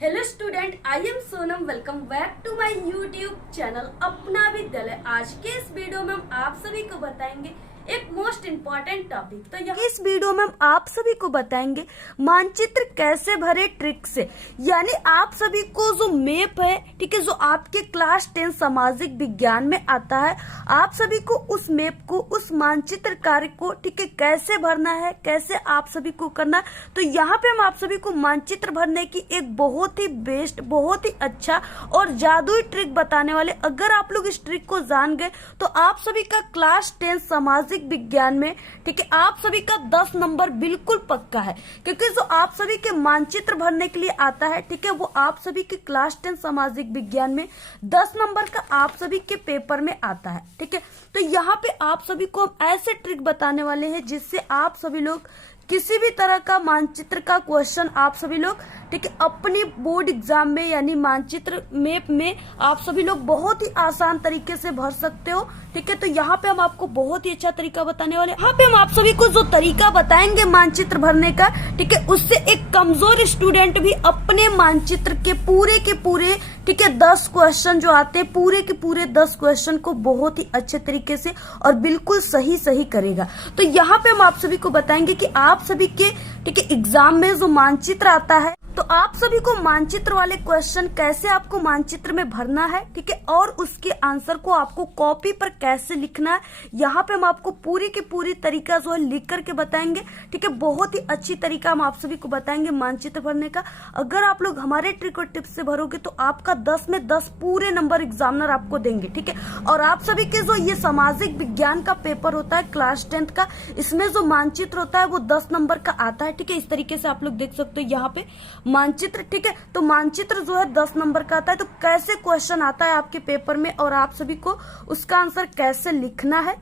Hello student, I am Sonam. Welcome back to my YouTube channel Apna Vidyalaya. आज के इस video में हम आप सभी को बताएंगे एक मोस्ट इम्पोर्टेंट टॉपिक। तो यहाँ इस वीडियो में हम आप सभी को बताएंगे मानचित्र कैसे भरे ट्रिक से, यानी आप सभी को जो मैप है, ठीक है, जो आपके क्लास 10 सामाजिक विज्ञान में आता है, आप सभी को उस मैप को, उस मानचित्र कार्य को, ठीक है, कैसे भरना है, कैसे आप सभी को करना है। तो यहाँ पे हम आप सभी को मानचित्र भरने की एक बहुत ही बेस्ट, बहुत ही अच्छा और जादुई ट्रिक बताने वाले। अगर आप लोग इस ट्रिक को जान गए तो आप सभी का क्लास 10 सामाजिक विज्ञान में, ठीक है, आप सभी का 10 नंबर बिल्कुल पक्का है, क्योंकि जो आप सभी के मानचित्र भरने के लिए आता है, ठीक है, वो आप सभी के क्लास 10 सामाजिक विज्ञान में 10 नंबर का आप सभी के पेपर में आता है, ठीक है। तो यहाँ पे आप सभी को हम ऐसे ट्रिक बताने वाले हैं जिससे आप सभी लोग किसी भी तरह का मानचित्र का क्वेश्चन आप सभी लोग, ठीक है, अपनी बोर्ड एग्जाम में यानी मानचित्र मैप में आप सभी लोग बहुत ही आसान तरीके से भर सकते हो, ठीक है। तो यहाँ पे हम आपको बहुत ही अच्छा तरीका बताने वाले हैं। यहाँ पे हम आप सभी को जो तरीका बताएंगे मानचित्र भरने का, ठीक है, उससे एक कमजोर स्टूडेंट भी अपने मानचित्र के पूरे, ठीक है, 10 क्वेश्चन जो आते हैं, पूरे के पूरे 10 क्वेश्चन को बहुत ही अच्छे तरीके से और बिल्कुल सही करेगा। तो यहाँ पे हम आप सभी को बताएंगे कि आप सभी के, ठीक है, एग्जाम में जो मानचित्र आता है, तो आप सभी को मानचित्र वाले क्वेश्चन कैसे आपको मानचित्र में भरना है, ठीक है, और उसके आंसर को आपको कॉपी पर कैसे लिखना है, यहाँ पे हम आपको पूरी की पूरी तरीका जो है लिख करके बताएंगे, ठीक है। बहुत ही अच्छी तरीका हम आप सभी को बताएंगे मानचित्र भरने का। अगर आप लोग हमारे ट्रिक और टिप्स से भरोगे तो आपका 10 में 10 पूरे नंबर एग्जामिनर आपको देंगे, ठीक है। और आप सभी के जो ये सामाजिक विज्ञान का पेपर होता है क्लास 10 का, इसमें जो मानचित्र होता है वो 10 नंबर का आता है, ठीक है। इस तरीके से आप लोग देख सकते हो यहाँ पे मानचित्र, ठीक है। तो मानचित्र जो है 10 नंबर का आता है। तो कैसे क्वेश्चन आता है आपके पेपर में और आप सभी को उसका आंसर कैसे लिखना है,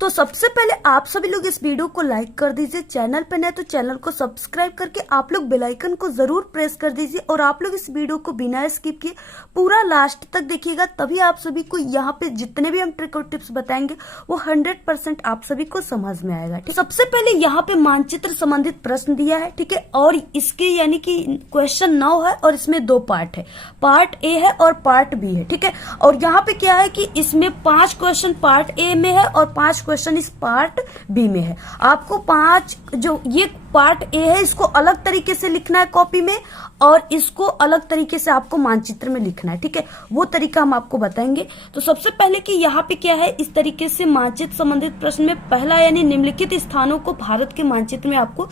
तो सबसे पहले आप सभी लोग इस वीडियो को लाइक कर दीजिए। चैनल पे नए तो चैनल को सब्सक्राइब करके आप लोग बेल आइकन को जरूर प्रेस कर दीजिए और आप लोग इस वीडियो को बिना स्किप किए पूरा लास्ट तक देखिएगा, तभी आप सभी को यहाँ पे जितने भी हम ट्रिक और टिप्स बताएंगे वो 100% आप सभी को समझ में आएगा, ठीक। सबसे पहले यहाँ पे मानचित्र संबंधित प्रश्न दिया है, ठीक है, और इसके यानी कि क्वेश्चन 9 है और इसमें 2 पार्ट है, पार्ट ए है और पार्ट बी है, ठीक है। और यहाँ पे क्या है कि इसमें 5 क्वेश्चन पार्ट ए में है और 5 क्वेश्चन इस पार्ट बी में है। आपको 5 जो ये पार्ट ए है इसको अलग तरीके से लिखना है कॉपी में और इसको अलग तरीके से आपको मानचित्र में लिखना है, ठीक है। वो तरीका हम आपको बताएंगे। तो सबसे पहले कि यहाँ पे क्या है, इस तरीके से मानचित्र संबंधित प्रश्न में पहला यानी निम्नलिखित स्थानों को भारत के मानचित्र में आपको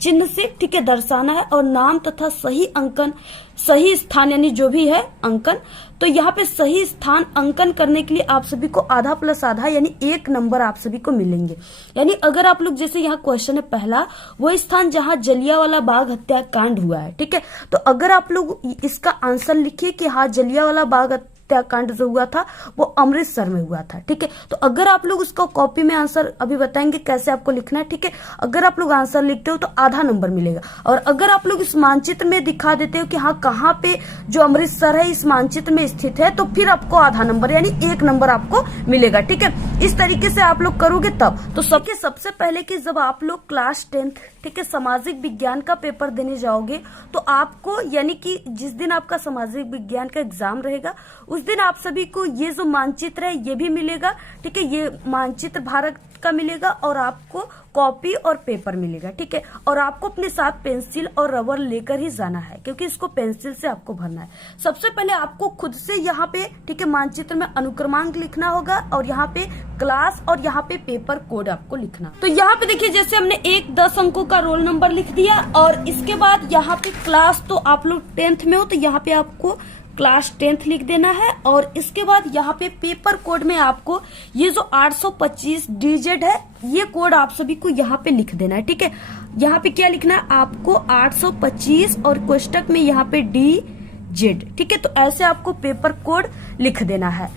चिन्ह से, ठीक है, दर्शाना है और नाम तथा सही अंकन, सही स्थान यानी जो भी है अंकन। तो यहाँ पे सही स्थान अंकन करने के लिए आप सभी को आधा प्लस आधा यानी 1 नंबर आप सभी को मिलेंगे। यानी अगर आप लोग जैसे यहाँ क्वेश्चन है पहला, वो स्थान जहाँ जलियांवाला बाग हत्याकांड हुआ है, ठीक है। तो अगर आप लोग इसका आंसर लिखिए कि हाँ जलियांवाला बाग हत्याकांड जो हुआ था वो अमृतसर में हुआ था, ठीक है। तो अगर आप लोग उसको कॉपी में आंसर अभी बताएंगे कैसे आपको लिखना है, ठीक है। अगर आप लोग आंसर लिखते हो तो आधा नंबर मिलेगा और अगर आप लोग इस मानचित्र में दिखा देते हो कि हाँ कहाँ पे जो अमृतसर है इस मानचित्र में स्थित है, तो फिर आपको आधा नंबर यानी 1 नंबर आपको मिलेगा, ठीक है। इस तरीके से आप लोग करोगे तब। तो सबसे पहले कि जब आप लोग क्लास 10, ठीक है, सामाजिक विज्ञान का पेपर देने जाओगे तो आपको यानी कि जिस दिन आपका सामाजिक विज्ञान का एग्जाम रहेगा उस दिन आप सभी को ये जो मानचित्र है ये भी मिलेगा, ठीक है। ये मानचित्र भारत का मिलेगा और आपको कॉपी और पेपर मिलेगा, ठीक है। और आपको अपने साथ पेंसिल और रबर लेकर ही जाना है क्योंकि इसको पेंसिल से आपको भरना है। सबसे पहले आपको खुद से यहाँ पे, ठीक है, मानचित्र में अनुक्रमांक लिखना होगा और यहाँ पे क्लास और यहाँ पे पेपर कोड आपको लिखना। तो यहाँ पे देखिए जैसे हमने 10 अंकों का रोल नंबर लिख दिया और इसके बाद यहाँ पे क्लास, तो आप लोग 10th में हो तो यहाँ पे आपको क्लास 10th लिख देना है और इसके बाद यहाँ पे पेपर कोड में आपको ये जो 825 डिजिट है ये कोड आप सभी को यहाँ पे लिख देना है, ठीक है। यहाँ पे क्या लिखना है आपको 825 और कोष्टक में यहाँ पे DZ, ठीक है। तो ऐसे आपको पेपर कोड लिख देना है।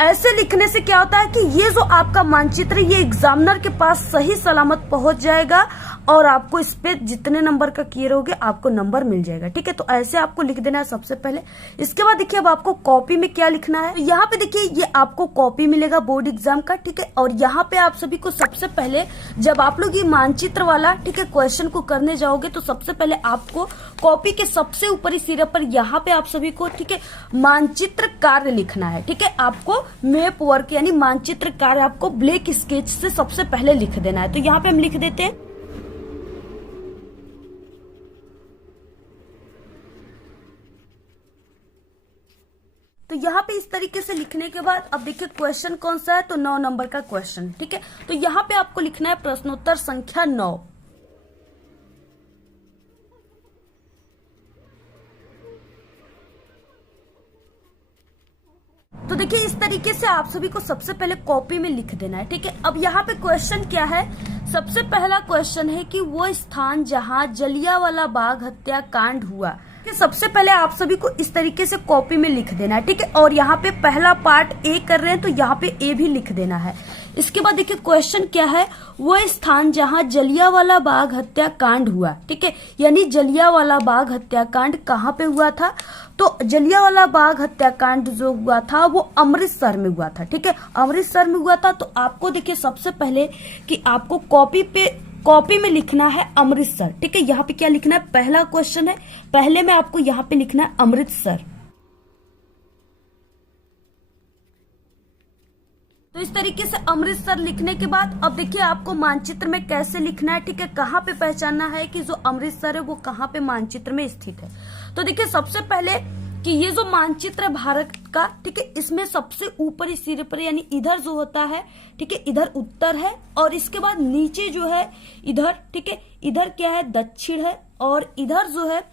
ऐसे लिखने से क्या होता है कि ये जो आपका मानचित्र ये एग्जामिनर के पास सही सलामत पहुंच जाएगा और आपको इस पे जितने नंबर का किए रहोगे आपको नंबर मिल जाएगा। ठीक है, तो ऐसे आपको लिख देना है सबसे पहले। इसके बाद देखिए अब आपको कॉपी में क्या लिखना है। तो यहाँ पे देखिए ये आपको कॉपी मिलेगा बोर्ड एग्जाम का। ठीक है, और यहाँ पे आप सभी को सबसे पहले जब आप लोग ये मानचित्र वाला ठीक है क्वेश्चन को करने जाओगे तो सबसे पहले आपको कॉपी के सबसे ऊपरी सिरे पर यहाँ पे आप सभी को ठीक है मानचित्र कार्य लिखना है। ठीक है, आपको मैप वर्क यानी मानचित्र कार्य आपको ब्लैक स्केच से सबसे पहले लिख देना है। तो यहाँ पे हम लिख देते हैं। तो यहाँ पे इस तरीके से लिखने के बाद अब देखिए क्वेश्चन कौन सा है, तो 9 नंबर का क्वेश्चन। ठीक है, तो यहाँ पे आपको लिखना है प्रश्नोत्तर संख्या 9। तो देखिए इस तरीके से आप सभी को सबसे पहले कॉपी में लिख देना है। ठीक है, अब यहाँ पे क्वेश्चन क्या है, सबसे पहला क्वेश्चन है कि वो स्थान जहाँ जलियांवाला बाग हत्याकांड हुआ। सबसे पहले आप सभी को इस तरीके से कॉपी में लिख देना है। ठीक है, और यहाँ पे पहला पार्ट ए कर रहे हैं तो यहाँ पे ए भी लिख देना है। इसके बाद देखिए क्वेश्चन क्या है, वो स्थान जहाँ जलियांवाला बाग हत्याकांड हुआ। ठीक है, यानी जलियांवाला बाग हत्याकांड कहाँ पे हुआ था, तो जलियांवाला बाग हत्याकांड जो हुआ था वो अमृतसर में हुआ था। ठीक है, अमृतसर में हुआ था। तो आपको देखिए सबसे पहले कि आपको कॉपी में लिखना है अमृतसर। ठीक है, यहाँ पे क्या लिखना है, पहला क्वेश्चन है, पहले में आपको यहाँ पे लिखना है अमृतसर। तो इस तरीके से अमृतसर लिखने के बाद अब देखिए आपको मानचित्र में कैसे लिखना है। ठीक है, कहाँ पे पहचानना है कि जो अमृतसर है वो कहाँ पे मानचित्र में स्थित है। तो देखिए सबसे पहले कि ये जो मानचित्र है भारत का, ठीक है, इसमें सबसे ऊपरी सिरे पर यानी इधर जो होता है, ठीक है, इधर उत्तर है, और इसके बाद नीचे जो है इधर, ठीक है, इधर क्या है, दक्षिण है, और इधर जो है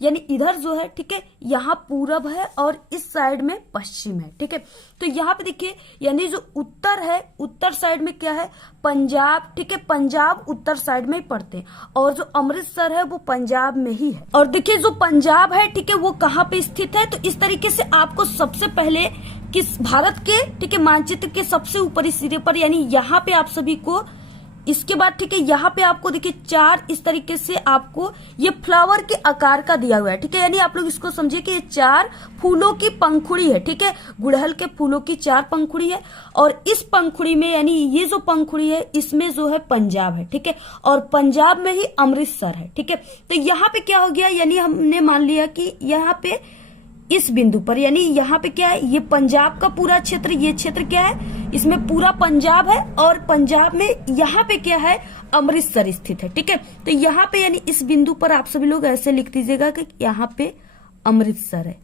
यानी इधर जो है, ठीक है, यहाँ पूरब है, और इस साइड में पश्चिम है। ठीक है, तो यहाँ पे देखिए यानी जो उत्तर है, उत्तर साइड में क्या है, पंजाब। ठीक है, पंजाब उत्तर साइड में ही पड़ते हैं, और जो अमृतसर है वो पंजाब में ही है। और देखिए जो पंजाब है, ठीक है, वो कहाँ पे स्थित है, तो इस तरीके से आपको सबसे पहले किस भारत के ठीक है मानचित्र के सबसे ऊपरी सिरे पर यानी यहाँ पे आप सभी को, इसके बाद ठीक है यहाँ पे आपको देखिए 4 इस तरीके से आपको ये फ्लावर के आकार का दिया हुआ है। ठीक है, यानी आप लोग इसको समझिए कि ये 4 फूलों की पंखुड़ी है। ठीक है, गुड़हल के फूलों की 4 पंखुड़ी है, और इस पंखुड़ी में यानी ये जो पंखुड़ी है इसमें जो है पंजाब है। ठीक है, और पंजाब में ही अमृतसर है। ठीक है, तो यहाँ पे क्या हो गया, यानी हमने मान लिया कि यहाँ पे इस बिंदु पर यानी यहाँ पे क्या है, ये पंजाब का पूरा क्षेत्र, ये क्षेत्र क्या है, इसमें पूरा पंजाब है, और पंजाब में यहाँ पे क्या है, अमृतसर स्थित है। ठीक है, तो यहाँ पे यानी इस बिंदु पर आप सभी लोग ऐसे लिख दीजिएगा कि यहाँ पे अमृतसर है।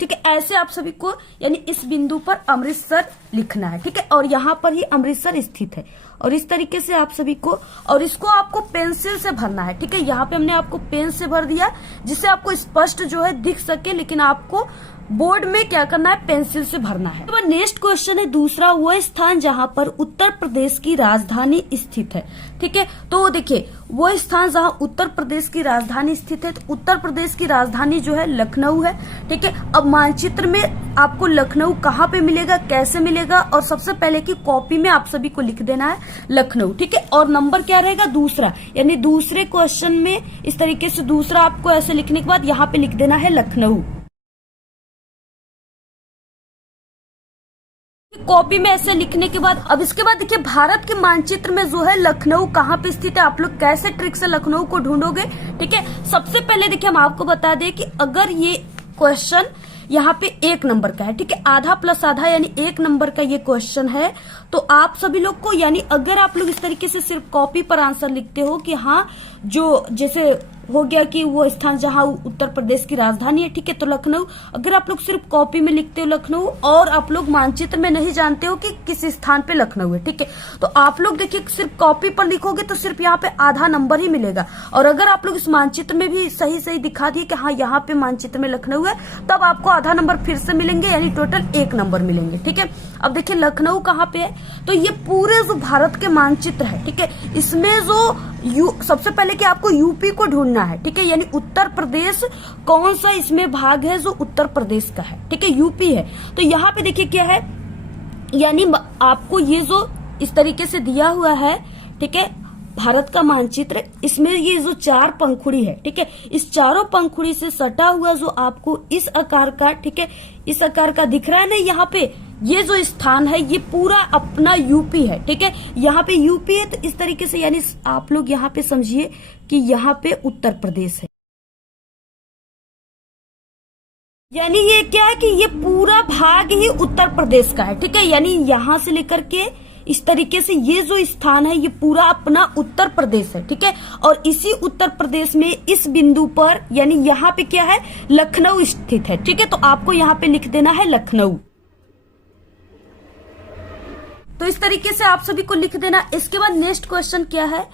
ठीक है, ऐसे आप सभी को यानी इस बिंदु पर अमृतसर लिखना है। ठीक है, और यहाँ पर ही अमृतसर स्थित है, और इस तरीके से आप सभी को, और इसको आपको पेंसिल से भरना है। ठीक है, यहाँ पे हमने आपको पेन से भर दिया जिससे आपको स्पष्ट जो है दिख सके, लेकिन आपको बोर्ड में क्या करना है, पेंसिल से भरना है। तो नेक्स्ट क्वेश्चन है दूसरा, वो स्थान जहां पर उत्तर प्रदेश की राजधानी स्थित है। ठीक है, तो देखिए वो स्थान जहां उत्तर प्रदेश की राजधानी स्थित है, तो उत्तर प्रदेश की राजधानी जो है लखनऊ है। ठीक है, अब मानचित्र में आपको लखनऊ कहाँ पे मिलेगा, कैसे मिलेगा, और सबसे पहले की कॉपी में आप सभी को लिख देना है लखनऊ। ठीक है, और नंबर क्या रहेगा, दूसरा, यानी दूसरे क्वेश्चन में इस तरीके से दूसरा आपको ऐसे लिखने के बाद यहाँ पे लिख देना है लखनऊ। कॉपी में ऐसे लिखने के बाद अब इसके बाद देखिए भारत के मानचित्र में जो है लखनऊ कहाँ पे स्थित है, आप लोग कैसे ट्रिक से लखनऊ को ढूंढोगे। ठीक है, सबसे पहले देखिए हम आपको बता दें कि अगर ये क्वेश्चन यहाँ पे 1 नंबर का है, ठीक है, आधा प्लस आधा यानी 1 नंबर का ये क्वेश्चन है, तो आप सभी लोग को यानी अगर आप लोग इस तरीके से सिर्फ कॉपी पर आंसर लिखते हो कि हाँ जो जैसे हो गया कि वो स्थान जहां उत्तर प्रदेश की राजधानी है, ठीक है, तो लखनऊ, अगर आप लोग सिर्फ कॉपी में लिखते हो लखनऊ और आप लोग मानचित्र में नहीं जानते हो कि किस स्थान पे लखनऊ है, ठीक है, तो आप लोग देखिए सिर्फ कॉपी पर लिखोगे तो सिर्फ यहाँ पे आधा नंबर ही मिलेगा, और अगर आप लोग इस मानचित्र में भी सही सही दिखा दिए कि हाँ यहाँ पे मानचित्र में लखनऊ है, तब आपको आधा नंबर फिर से मिलेंगे, यानी टोटल 1 नंबर मिलेंगे। ठीक है, अब देखिए लखनऊ कहाँ पे है, तो ये पूरे जो भारत के मानचित्र है, ठीक है, इसमें जो सबसे पहले कि आपको यूपी को ढूंढना है, ठीक है, यानी उत्तर प्रदेश कौन सा इसमें भाग है जो उत्तर प्रदेश का है, ठीक है, यूपी है, तो यहाँ पे देखिए क्या है, यानी आपको ये जो इस तरीके से दिया हुआ है, ठीक है, भारत का मानचित्र, इसमें ये जो 4 पंखुड़ी है, ठीक है, इस चारों पंखुड़ी से सटा हुआ जो आपको इस आकार का, ठीक है, इस आकार का दिख रहा है ना, यहाँ पे ये जो स्थान है ये पूरा अपना यूपी है, ठीक है, यहाँ पे यूपी है। तो इस तरीके से यानी आप लोग यहाँ पे समझिए कि यहाँ पे उत्तर प्रदेश है, यानी ये क्या है कि ये पूरा भाग ही उत्तर प्रदेश का है, ठीक है, यानी यहां से लेकर के इस तरीके से ये जो स्थान है ये पूरा अपना उत्तर प्रदेश है, ठीक है। और इसी उत्तर प्रदेश में इस बिंदु पर यानी यहाँ पे क्या है, लखनऊ स्थित है, ठीक है। तो आपको यहाँ पे लिख देना है लखनऊ। तो इस तरीके से आप सभी को लिख देना। इसके बाद नेक्स्ट क्वेश्चन क्या है,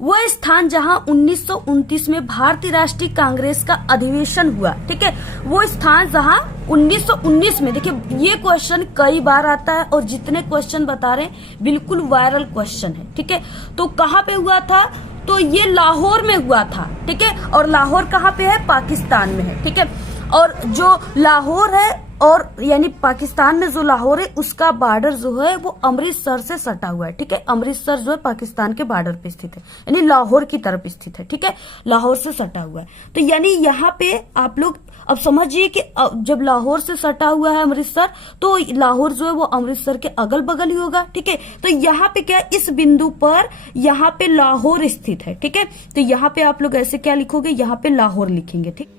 वह स्थान जहां 1929 में भारतीय राष्ट्रीय कांग्रेस का अधिवेशन हुआ, ठीक है, वो स्थान जहां 1919 में, देखिए ये क्वेश्चन कई बार आता है और जितने क्वेश्चन बता रहे हैं बिल्कुल वायरल क्वेश्चन है, ठीक है। तो कहाँ पे हुआ था, तो ये लाहौर में हुआ था, ठीक है। और लाहौर कहाँ पे है, पाकिस्तान में है, ठीक है। और जो लाहौर है और यानी पाकिस्तान में जो लाहौर है उसका बॉर्डर जो है वो अमृतसर से सटा हुआ है, ठीक है। अमृतसर जो है पाकिस्तान के बॉर्डर पे स्थित है, यानी लाहौर की तरफ स्थित है, ठीक है, लाहौर से सटा हुआ है। तो यानी यहाँ पे आप लोग अब समझिए कि जब लाहौर से सटा हुआ है अमृतसर, तो लाहौर जो है वो अमृतसर के अगल बगल ही होगा, ठीक है। तो यहाँ पे क्या, इस बिंदु पर यहाँ पे लाहौर स्थित है, ठीक है। तो यहाँ पे आप लोग ऐसे क्या लिखोगे, यहाँ पे लाहौर लिखेंगे, ठीक।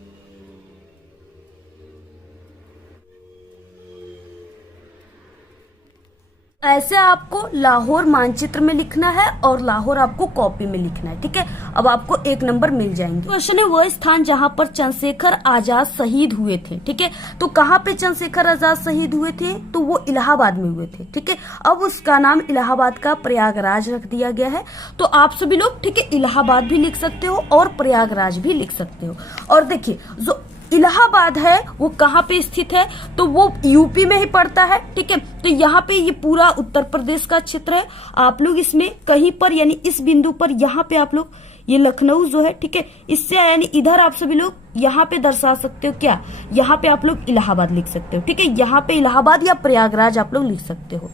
ऐसे आपको लाहौर मानचित्र में लिखना है और लाहौर आपको कॉपी में लिखना है, ठीक है। अब आपको 1 नंबर मिल जाएंगे। क्वेश्चन है वह स्थान जहां पर चंद्रशेखर आजाद शहीद हुए थे, ठीक है। तो कहाँ पे चंद्रशेखर आजाद शहीद हुए थे, तो वो इलाहाबाद में हुए थे, ठीक है। अब उसका नाम इलाहाबाद का प्रयागराज रख दिया गया है। तो आप सभी लोग, ठीक है, इलाहाबाद भी लिख सकते हो और प्रयागराज भी लिख सकते हो। और देखिए जो इलाहाबाद है वो कहाँ पे स्थित है, तो वो यूपी में ही पड़ता है, ठीक है। तो यहाँ पे ये पूरा उत्तर प्रदेश का क्षेत्र है। आप लोग इसमें कहीं पर यानी इस बिंदु पर यहाँ पे आप लोग ये लखनऊ जो है, ठीक है, इससे यानी इधर आप सभी लोग यहाँ पे दर्शा सकते हो क्या, यहाँ पे आप लोग इलाहाबाद लिख सकते हो, ठीक है। यहाँ पे इलाहाबाद या प्रयागराज आप लोग लिख सकते हो।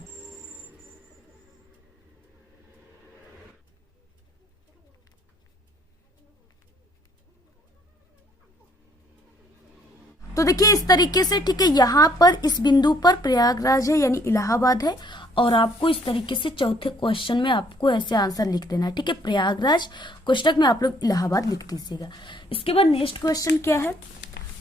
तो देखिए इस तरीके से, ठीक है, यहाँ पर इस बिंदु पर प्रयागराज है यानी इलाहाबाद है। और आपको इस तरीके से चौथे क्वेश्चन में आपको ऐसे आंसर लिख देना है, ठीक है, प्रयागराज, कोष्टक में आप लोग इलाहाबाद लिख दीजिएगा। इसके बाद नेक्स्ट क्वेश्चन क्या है,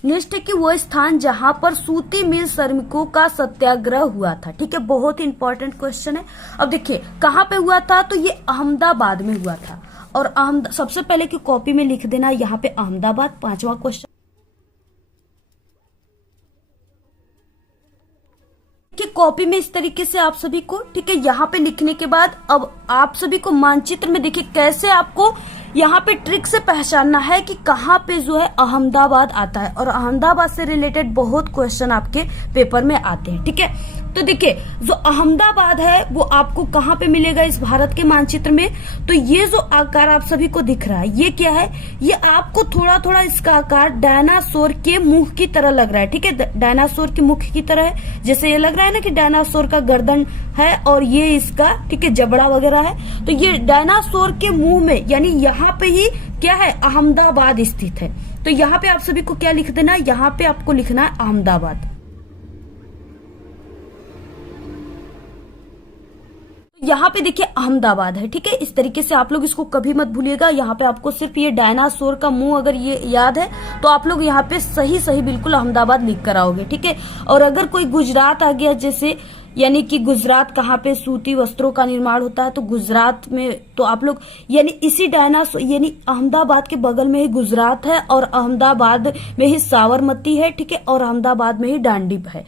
नेक्स्ट है कि वो स्थान जहां पर सूती मिल श्रमिकों का सत्याग्रह हुआ था, ठीक है, बहुत ही इंपॉर्टेंट क्वेश्चन है। अब देखिए कहाँ पे हुआ था, तो ये अहमदाबाद में हुआ था। और सबसे पहले की कॉपी में लिख देना यहाँ पे अहमदाबाद, 5वां क्वेश्चन। कॉपी में इस तरीके से आप सभी को, ठीक है, यहाँ पे लिखने के बाद अब आप सभी को मानचित्र में देखिए कैसे आपको यहाँ पे ट्रिक से पहचानना है कि कहाँ पे जो है अहमदाबाद आता है। और अहमदाबाद से रिलेटेड बहुत क्वेश्चन आपके पेपर में आते हैं, ठीक है। तो देखिए जो अहमदाबाद है वो आपको कहाँ पे मिलेगा इस भारत के मानचित्र में, तो ये जो आकार आप सभी को दिख रहा है ये क्या है, ये आपको थोड़ा थोड़ा इसका आकार डायनासोर के मुख की तरह लग रहा है, ठीक है, डायनासोर के मुख की तरह है। जैसे ये लग रहा है ना कि डायनासोर का गर्दन है और ये इसका, ठीक है, जबड़ा वगैरह है। तो ये डायनासोर के मुंह में यानी यहाँ पे ही क्या है, अहमदाबाद स्थित है। तो यहाँ पे आप सभी को क्या लिख देना, यहाँ पे आपको लिखना है अहमदाबाद। यहाँ पे देखिए अहमदाबाद है, ठीक है। इस तरीके से आप लोग इसको कभी मत भूलिएगा। यहाँ पे आपको सिर्फ ये डायनासोर का मुंह अगर ये याद है तो आप लोग यहाँ पे सही सही बिल्कुल अहमदाबाद लिख कर आओगे, ठीक है। और अगर कोई गुजरात आ गया, जैसे यानी कि गुजरात कहाँ पे सूती वस्त्रों का निर्माण होता है, तो गुजरात में तो आप लोग यानी इसी डायनासोर यानी अहमदाबाद के बगल में ही गुजरात है और अहमदाबाद में ही साबरमती है, ठीक है। और अहमदाबाद में ही डांडी है,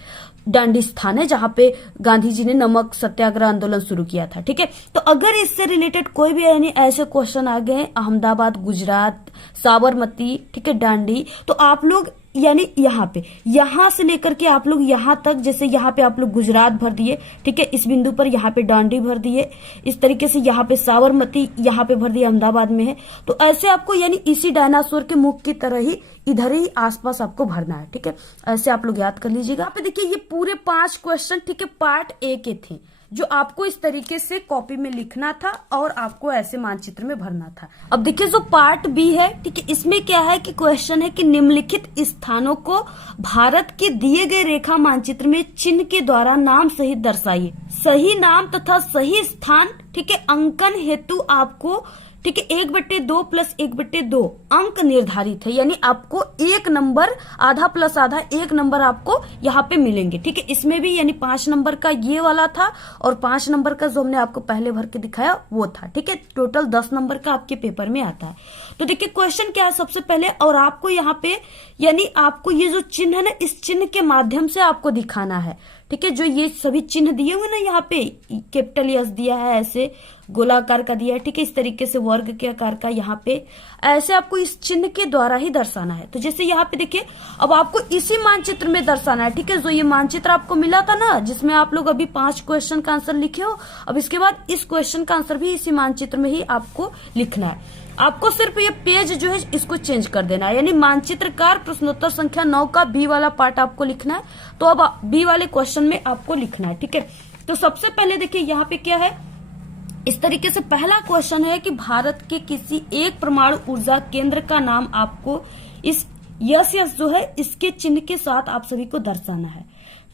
डांडी स्थान है जहां पे गांधी जी ने नमक सत्याग्रह आंदोलन शुरू किया था, ठीक है। तो अगर इससे रिलेटेड कोई भी यानी ऐसे क्वेश्चन आ गए अहमदाबाद, गुजरात, साबरमती, ठीक है, डांडी, तो आप लोग यानी यहाँ से लेकर के आप लोग यहाँ तक, जैसे यहाँ पे आप लोग गुजरात भर दिए, ठीक है, इस बिंदु पर यहाँ पे डांडी भर दिए, इस तरीके से यहाँ पे साबरमती यहाँ पे भर दिया, अहमदाबाद में है। तो ऐसे आपको यानी इसी डायनासोर के मुख की तरह ही इधर ही आसपास आपको भरना है, ठीक है। ऐसे आप लोग याद कर लीजिएगा। यहाँ पे देखिए ये पूरे 5 क्वेश्चन, ठीक है, पार्ट ए के थे, जो आपको इस तरीके से कॉपी में लिखना था और आपको ऐसे मानचित्र में भरना था। अब देखिए जो पार्ट बी है, ठीक है, इसमें क्या है कि क्वेश्चन है कि निम्नलिखित स्थानों को भारत के दिए गए रेखा मानचित्र में चिन्ह के द्वारा नाम सहित दर्शाइए। सही नाम तथा सही स्थान, ठीक है, अंकन हेतु आपको, ठीक है, 1/2 + 1/2 अंक निर्धारित है, यानी आपको 1 नंबर, आधा प्लस आधा 1 नंबर आपको यहाँ पे मिलेंगे, ठीक है। इसमें भी यानी 5 नंबर का ये वाला था और 5 नंबर का जो हमने आपको पहले भर के दिखाया वो था, ठीक है। टोटल 10 नंबर का आपके पेपर में आता है। तो देखिए क्वेश्चन क्या है सबसे पहले, और आपको यहाँ पे यानी आपको ये जो चिन्ह है ना, इस चिन्ह के माध्यम से आपको दिखाना है, ठीक है। जो ये सभी चिन्ह दिए हुए ना, यहाँ पे कैपिटल एस दिया है, ऐसे गोलाकार का दिया है, ठीक है, इस तरीके से वर्ग के आकार का यहाँ पे, ऐसे आपको इस चिन्ह के द्वारा ही दर्शाना है। तो जैसे यहाँ पे देखिए, अब आपको इसी मानचित्र में दर्शाना है, ठीक है। जो ये मानचित्र आपको मिला था ना, जिसमें आप लोग अभी 5 क्वेश्चन का आंसर लिखे हो, अब इसके बाद इस क्वेश्चन का आंसर भी इसी मानचित्र में ही आपको लिखना है। आपको सिर्फ ये पेज जो है इसको चेंज कर देना है, यानी मानचित्रकार प्रश्नोत्तर संख्या 9 का बी वाला पार्ट आपको लिखना है। तो अब बी वाले क्वेश्चन में आपको लिखना है, ठीक है। तो सबसे पहले देखिए यहाँ पे क्या है, इस तरीके से पहला क्वेश्चन है कि भारत के किसी एक परमाणु ऊर्जा केंद्र का नाम आपको इस यस जो है इसके चिन्ह के साथ आप सभी को दर्शाना है,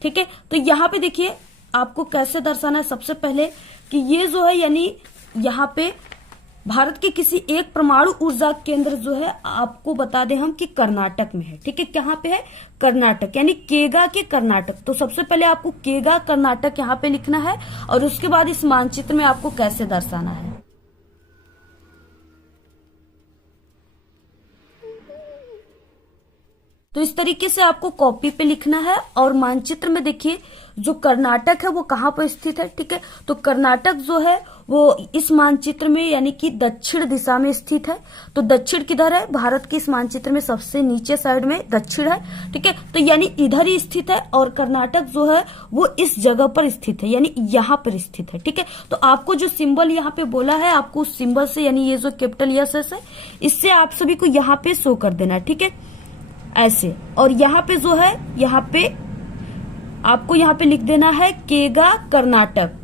ठीक है। तो यहाँ पे देखिए आपको कैसे दर्शाना है, सबसे पहले कि ये जो है यानी यहाँ पे भारत के किसी एक परमाणु ऊर्जा केंद्र जो है आपको बता दें हम कि कर्नाटक में है, ठीक है। कहाँ पे है? कर्नाटक, यानी केगा के कर्नाटक। तो सबसे पहले आपको केगा कर्नाटक यहाँ पे लिखना है और उसके बाद इस मानचित्र में आपको कैसे दर्शाना है। तो इस तरीके से आपको कॉपी पे लिखना है और मानचित्र में देखिए जो कर्नाटक है वो कहाँ पर स्थित है, ठीक है। तो कर्नाटक जो है वो इस मानचित्र में यानी कि दक्षिण दिशा में स्थित है। तो दक्षिण किधर है? भारत के इस मानचित्र में सबसे नीचे साइड में दक्षिण है, ठीक है। तो यानी इधर ही स्थित है और कर्नाटक जो है वो इस जगह पर स्थित है, यानी यहाँ पर स्थित है, ठीक है। तो आपको जो सिंबल यहाँ पे बोला है, आपको उस सिंबल से यानी ये जो कैपिटल यस है इससे आप सभी को यहाँ पे शो कर देना, ठीक है, ऐसे। और यहाँ पे जो है यहाँ पे आपको यहाँ पे लिख देना है केगा कर्नाटक।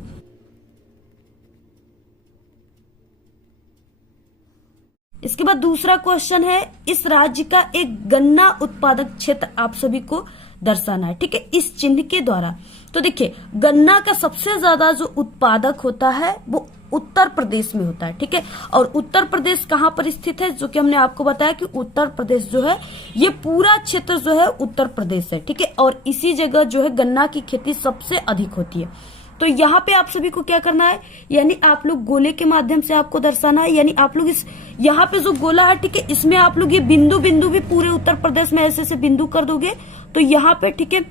इसके बाद दूसरा क्वेश्चन है, इस राज्य का एक गन्ना उत्पादक क्षेत्र आप सभी को दर्शाना है, ठीक है, इस चिन्ह के द्वारा। तो देखिए गन्ना का सबसे ज्यादा जो उत्पादक होता है वो उत्तर प्रदेश में होता है, ठीक है। और उत्तर प्रदेश कहाँ पर स्थित है? जो कि हमने आपको बताया कि उत्तर प्रदेश जो है ये पूरा क्षेत्र जो है उत्तर प्रदेश है, ठीक है। और इसी जगह जो है गन्ना की खेती सबसे अधिक होती है। तो यहाँ पे आप सभी को क्या करना है, यानी आप लोग गोले के माध्यम से आपको दर्शाना है, यानी आप लोग इस यहाँ पे जो गोला है, ठीक है, इसमें आप लोग ये बिंदु बिंदु भी पूरे उत्तर प्रदेश में ऐसे ऐसे बिंदु कर दोगे। तो यहाँ पे ठीक है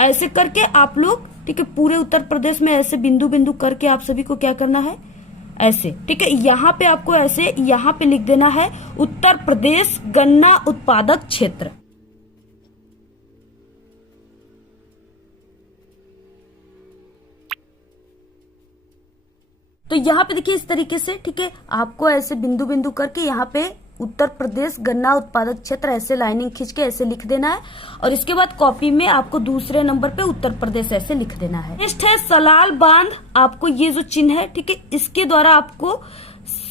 ऐसे करके आप लोग, ठीक है, पूरे उत्तर प्रदेश में ऐसे बिंदु बिंदु करके आप सभी को क्या करना है, ऐसे, ठीक है। यहाँ पे आपको ऐसे यहाँ पे लिख देना है उत्तर प्रदेश गन्ना उत्पादक क्षेत्र। तो यहाँ पे देखिए इस तरीके से, ठीक है, आपको ऐसे बिंदु बिंदु करके यहाँ पे उत्तर प्रदेश गन्ना उत्पादक क्षेत्र ऐसे लाइनिंग खींच के ऐसे लिख देना है। और इसके बाद कॉपी में आपको दूसरे नंबर पे उत्तर प्रदेश ऐसे लिख देना है। नेक्स्ट है सलाल बांध। आपको ये जो चिन्ह है, ठीक है, इसके द्वारा आपको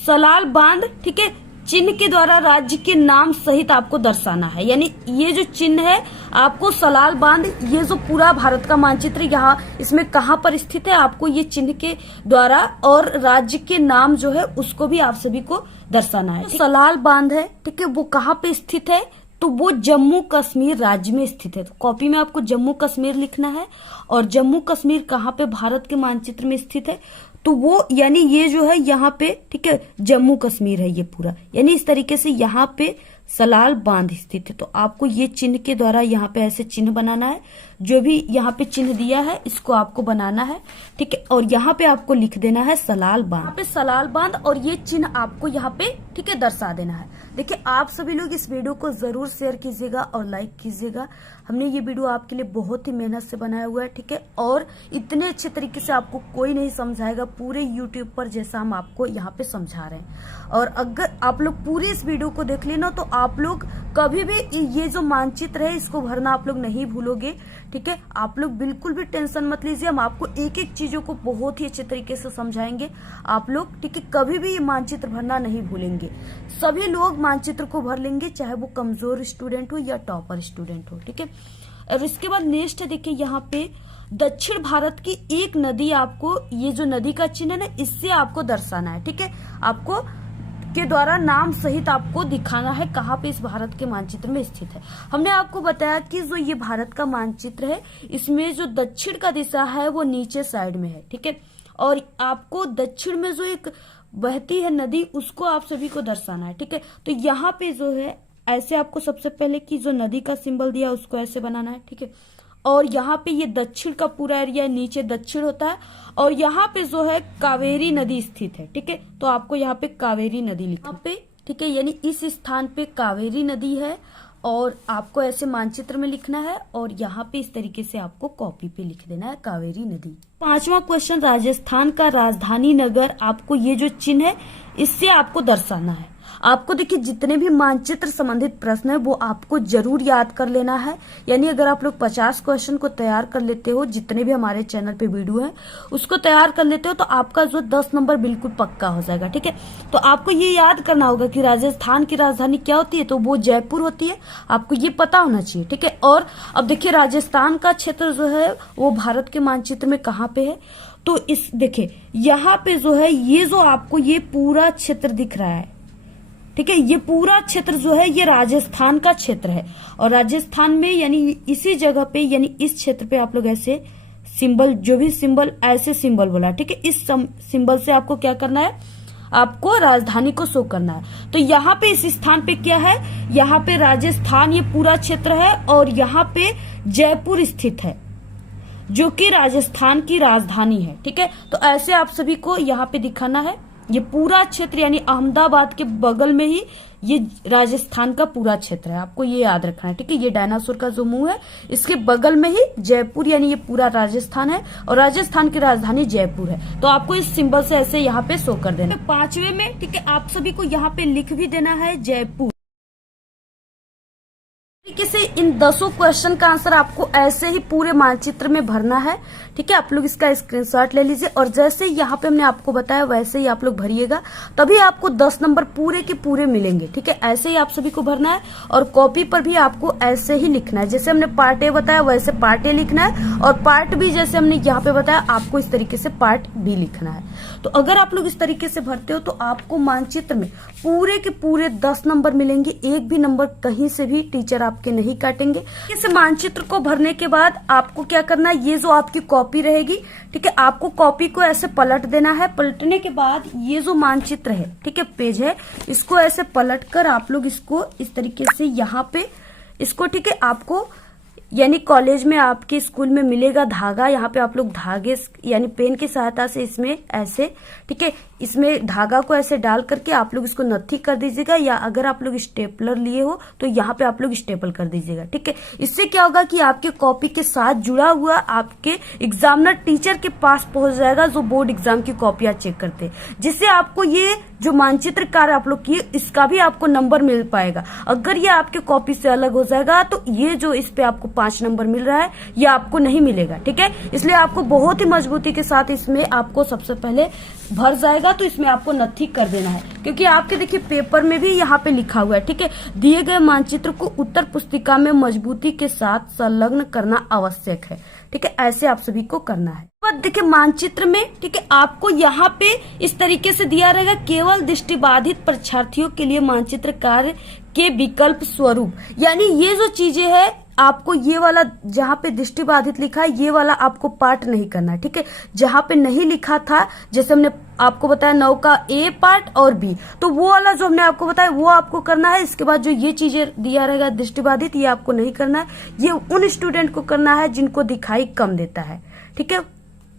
सलाल बांध, ठीक है, चिन्ह के द्वारा राज्य के नाम सहित आपको दर्शाना है। यानी ये जो चिन्ह है आपको सलाल बांध, ये जो पूरा भारत का मानचित्र यहाँ इसमें कहाँ पर स्थित है, आपको ये चिन्ह के द्वारा और राज्य के नाम जो है उसको भी आप सभी को दर्शाना है। सलाल बांध है, ठीक है, वो कहाँ पे स्थित है? तो वो जम्मू कश्मीर राज्य में स्थित है। तो कॉपी में आपको जम्मू कश्मीर लिखना है। और जम्मू कश्मीर कहाँ पे भारत के मानचित्र में स्थित है? तो वो यानी ये जो है यहाँ पे, ठीक है, जम्मू कश्मीर है ये पूरा, यानी इस तरीके से यहाँ पे सलाल बांध स्थित है। तो आपको ये चिन्ह के द्वारा यहाँ पे ऐसे चिन्ह बनाना है, जो भी यहाँ पे चिन्ह दिया है इसको आपको बनाना है, ठीक है। और यहाँ पे आपको लिख देना है सलाल बांध, यहाँ पे सलाल बांध, और ये चिन्ह आपको यहाँ पे, ठीक है, दर्शा देना है। देखिए आप सभी लोग इस वीडियो को जरूर शेयर कीजिएगा और लाइक कीजिएगा। हमने ये वीडियो आपके लिए बहुत ही मेहनत से बनाया हुआ है, ठीक है। और इतने अच्छे तरीके से आपको कोई नहीं समझाएगा पूरे यूट्यूब पर जैसा हम आपको यहाँ पे समझा रहे हैं। और अगर आप लोग पूरी इस वीडियो को देख लेना तो आप लोग कभी भी ये जो मानचित्र है इसको भरना आप लोग नहीं भूलोगे, ठीक है। आप लोग बिल्कुल भी टेंशन मत लीजिए, हम आपको एक एक चीजों को बहुत ही अच्छे तरीके से समझाएंगे आप लोग, ठीक है। कभी भी ये मानचित्र भरना नहीं भूलेंगे। सभी लोग मानचित्र को भर लेंगे, चाहे वो कमजोर स्टूडेंट हो या टॉपर स्टूडेंट हो, ठीक है। और इसके बाद नेक्स्ट है, देखिए यहाँ पे दक्षिण भारत की एक नदी, आपको ये जो नदी का चिन्ह है ना, इससे आपको दर्शाना है, ठीक है। आपको के द्वारा नाम सहित आपको दिखाना है कहाँ पे इस भारत के मानचित्र में स्थित है। हमने आपको बताया कि जो ये भारत का मानचित्र है इसमें जो दक्षिण का दिशा है वो नीचे साइड में है, ठीक है। और आपको दक्षिण में जो एक बहती है नदी उसको आप सभी को दर्शाना है, ठीक है। तो यहाँ पे जो है ऐसे आपको सबसे पहले की जो नदी का सिंबल दिया उसको ऐसे बनाना है, ठीक है। और यहाँ पे ये दक्षिण का पूरा एरिया नीचे दक्षिण होता है, और यहाँ पे जो है कावेरी नदी स्थित है, ठीक है। तो आपको यहाँ पे कावेरी नदी लिखना पे, ठीक है, यानी इस स्थान पे कावेरी नदी है, और आपको ऐसे मानचित्र में लिखना है, और यहाँ पे इस तरीके से आपको कॉपी पे लिख देना है कावेरी नदी। 5वां क्वेश्चन, राजस्थान का राजधानी नगर, आपको ये जो चिन्ह है इससे आपको दर्शाना है। आपको देखिए जितने भी मानचित्र संबंधित प्रश्न है वो आपको जरूर याद कर लेना है। यानी अगर आप लोग 50 क्वेश्चन को तैयार कर लेते हो, जितने भी हमारे चैनल पे वीडियो है उसको तैयार कर लेते हो, तो आपका जो 10 नंबर बिल्कुल पक्का हो जाएगा, ठीक है। तो आपको ये याद करना होगा कि राजस्थान की राजधानी क्या होती है, तो वो जयपुर होती है, आपको ये पता होना चाहिए, ठीक है। और अब देखिए राजस्थान का क्षेत्र जो है वो भारत के मानचित्र में कहाँ पे है, तो इस देखिए यहाँ पे जो है ये जो आपको ये पूरा क्षेत्र दिख रहा है, ठीक है, ये पूरा क्षेत्र जो है ये राजस्थान का क्षेत्र है। और राजस्थान में यानी इसी जगह पे, यानी इस क्षेत्र पे आप लोग ऐसे सिंबल, जो भी सिंबल ऐसे सिंबल बोला, ठीक है, इस सिंबल से आपको क्या करना है, आपको राजधानी को शो करना है। तो यहाँ पे इस स्थान पे क्या है, यहाँ पे राजस्थान ये पूरा क्षेत्र है, और यहाँ पे जयपुर स्थित है जो कि राजस्थान की राजधानी है, ठीक है। तो ऐसे आप सभी को यहाँ पे दिखाना है, ये पूरा क्षेत्र यानी अहमदाबाद के बगल में ही ये राजस्थान का पूरा क्षेत्र है, आपको ये याद रखना है, ठीक है। ये डायनासोर का जो मुंह है इसके बगल में ही जयपुर यानी ये पूरा राजस्थान है, और राजस्थान की राजधानी जयपुर है। तो आपको इस सिंबल से ऐसे यहाँ पे शो कर देना। 5वें में, ठीक है, आप सभी को यहाँ पे लिख भी देना है जयपुर। तरीके से इन 10 क्वेश्चन का आंसर आपको ऐसे ही पूरे मानचित्र में भरना है, ठीक है। आप लोग इसका स्क्रीनशॉट ले लीजिए, और जैसे यहाँ पे हमने आपको बताया वैसे ही आप लोग भरिएगा, तभी आपको 10 नंबर पूरे के पूरे मिलेंगे, ठीक है। ऐसे ही आप सभी को भरना है, और कॉपी पर भी आपको ऐसे ही लिखना है, जैसे हमने पार्ट ए बताया वैसे पार्ट ए लिखना है, और पार्ट बी जैसे हमने यहाँ पे बताया आपको इस तरीके से पार्ट बी लिखना है। तो अगर आप लोग इस तरीके से भरते हो तो आपको मानचित्र में पूरे के पूरे 10 नंबर मिलेंगे, एक भी नंबर कहीं से भी टीचर आपके नहीं काटेंगे। इस मानचित्र को भरने के बाद आपको क्या करना है, ये जो आपकी कॉपी रहेगी, ठीक है, आपको कॉपी को ऐसे पलट देना है। पलटने के बाद ये जो मानचित्र है, ठीक है, पेज है, इसको ऐसे पलट कर आप लोग इसको इस तरीके से यहाँ पे इसको, ठीक है, आपको यानी कॉलेज में आपके स्कूल में मिलेगा धागा, यहाँ पे आप लोग धागे यानी पेन की सहायता से इसमें ऐसे, ठीक है, इसमें धागा को ऐसे डाल करके आप लोग इसको नत्थी कर दीजिएगा, या अगर आप लोग स्टेपलर लिए हो तो यहाँ पे आप लोग स्टेपल कर दीजिएगा, ठीक है। इससे क्या होगा कि आपके कॉपी के साथ जुड़ा हुआ आपके एग्जामिनर टीचर के पास पहुंच जाएगा, जो बोर्ड एग्जाम की कॉपियां चेक करते हैं, जिससे आपको ये जो मानचित्र कार्य आप लोग किए इसका भी आपको नंबर मिल पाएगा। अगर ये आपके कॉपी से अलग हो जाएगा तो ये जो इस पे आपको 5 नंबर मिल रहा है ये आपको नहीं मिलेगा, ठीक है। इसलिए आपको बहुत ही मजबूती के साथ इसमें आपको सबसे पहले भर जाएगा, तो इसमें आपको नत्थी कर देना है, क्योंकि आपके देखिए पेपर में भी यहाँ पे लिखा हुआ है, ठीक है, दिए गए मानचित्र को उत्तर पुस्तिका में मजबूती के साथ संलग्न करना आवश्यक है, ठीक है। ऐसे आप सभी को करना है। देखिए मानचित्र में, ठीक है, आपको यहाँ पे इस तरीके से दिया रहेगा, केवल दृष्टिबाधित परीक्षार्थियों के लिए मानचित्र कार्य के विकल्प स्वरूप, यानी ये जो चीजें है आपको ये वाला जहाँ पे दृष्टिबाधित लिखा है ये वाला आपको पार्ट नहीं करना है, ठीक है। जहाँ पे नहीं लिखा था, जैसे हमने आपको बताया 9 का ए पार्ट और बी, तो वो वाला जो हमने आपको बताया वो आपको करना है। इसके बाद जो ये चीजें दिया रहेगा दृष्टिबाधित, ये आपको नहीं करना है। ये उन स्टूडेंट को करना है जिनको दिखाई कम देता है, ठीक है,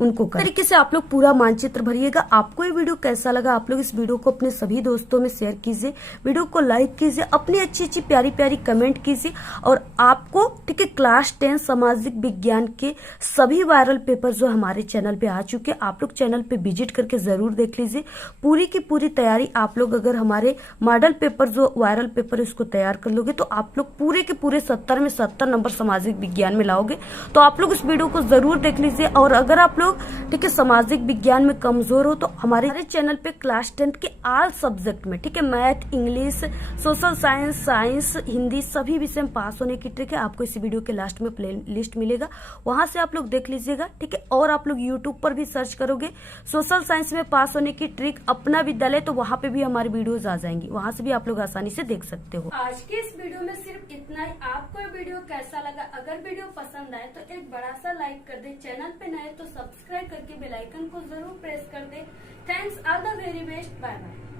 उनको कर तरीके से आप लोग पूरा मानचित्र भरिएगा। आपको ये वीडियो कैसा लगा, आप लोग इस वीडियो को अपने सभी दोस्तों में शेयर कीजिए, वीडियो को लाइक कीजिए, अपनी अच्छी अच्छी प्यारी प्यारी कमेंट कीजिए। और आपको, ठीक है, क्लास 10 सामाजिक विज्ञान के सभी वायरल पेपर जो हमारे चैनल पे आ चुके, आप लोग चैनल पे विजिट करके जरूर देख लीजिए। पूरी की पूरी तैयारी आप लोग अगर हमारे मॉडल पेपर जो वायरल पेपर उसको तैयार कर लोगे तो आप लोग पूरे के पूरे 70 में 70 नंबर सामाजिक विज्ञान में लाओगे। तो आप लोग इस वीडियो को जरूर देख लीजिए। और अगर आप लोग, ठीक है, सामाजिक विज्ञान में कमजोर हो तो हमारे चैनल पे क्लास 10 के ऑल सब्जेक्ट में, ठीक है, math, English, social science, science, Hindi, सभी विषय में पास होने की ट्रिक है। आपको इस वीडियो के लास्ट में प्ले लिस्ट मिलेगा, वहां से आप लोग देख लीजिएगा, ठीक है। और आप लोग यूट्यूब पर भी सर्च करोगे सोशल साइंस में पास होने की ट्रिक अपना विद्यालय, तो वहां पे भी हमारी वीडियोज आ जाएंगी, वहां से भी आप लोग आसानी से देख सकते हो। आज के इस वीडियो में सिर्फ इतना ही। आपको ये वीडियो कैसा लगा? अगर वीडियो पसंद आए तो एक बड़ा सा लाइक कर दे, चैनल पे नए तो सब्सक्राइब करके बेल आइकन को जरूर प्रेस कर दे। Thanks, all the very best, bye bye.